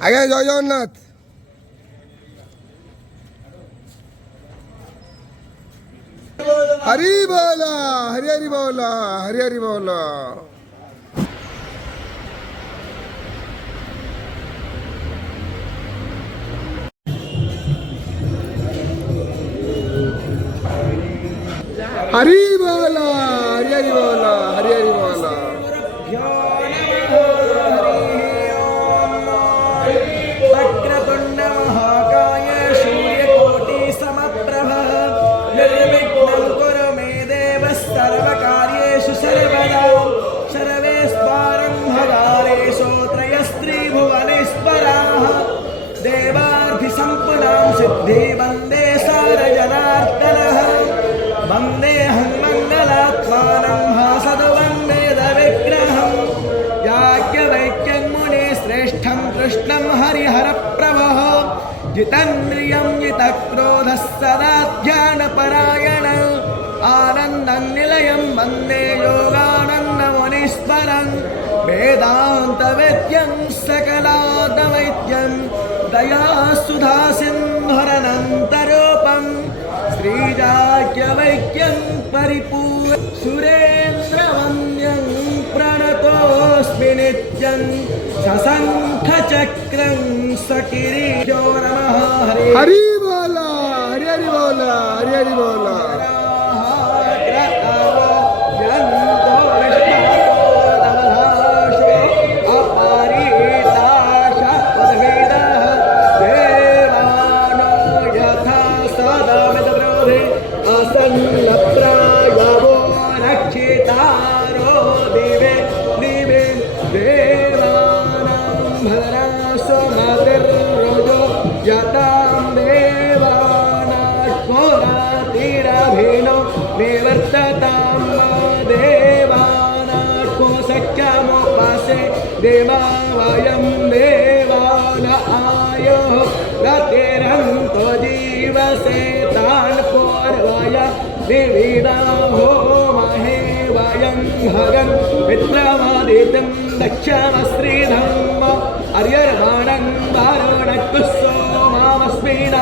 आगे जय जगन्नाथ। हरि बोला, हरि हरि बोला, हरि हरि बोला। हरि बोला, हरि हरि बोला, हरि हरि बोला। वक्रतुंड महाकाय सूर्यकोटि समप्रभ निर्विघ्नं कुरु मे देव सर्वकार्येषु सर्वदा सर्वेस्वारं भवारेषु त्रयस्त्रिभुवनेश्वराः देवार्थिसम्पदां सिद्धि वन्दे सारजनार्दनः वन्देऽहं मङ्गलात्मानं भासदवन्देदविग्रहं याज्ञवल्क्यं मुनिश्रेष्ठं कृष्णं हरिहरप्रभः जितेन्द्रियं जितक्रोधः सदा ध्यानपरायण आनन्दं निलयं वन्दे योगानन्दमुनीश्वरं वेदान्तवेद्यं सकलादवैद्यं दयासुधासिन्धुरनन्तरूपं श्रीराज्यवैक्यं परिपूर्ण सुरेन्द्रवन्द्यं प्रणतोऽस्मि नित्यं सशङ्खचक्रं सकिरीटो नमः हरि बोला, हरि हरि बोला, हरि हरि बोला। यतां देवानात्मरातिरभिनो निवर्ततां देवानात्मो सख्यमुपासे देवा वयं देवान आयो रतिरन्तो जीवसे तान् पूर्वय विविधा होमहे वयं भगन् मित्रमादितं दक्षमश्रीधम्म अर्यर्वाणं वारुणकुस्सो मामस्मिन्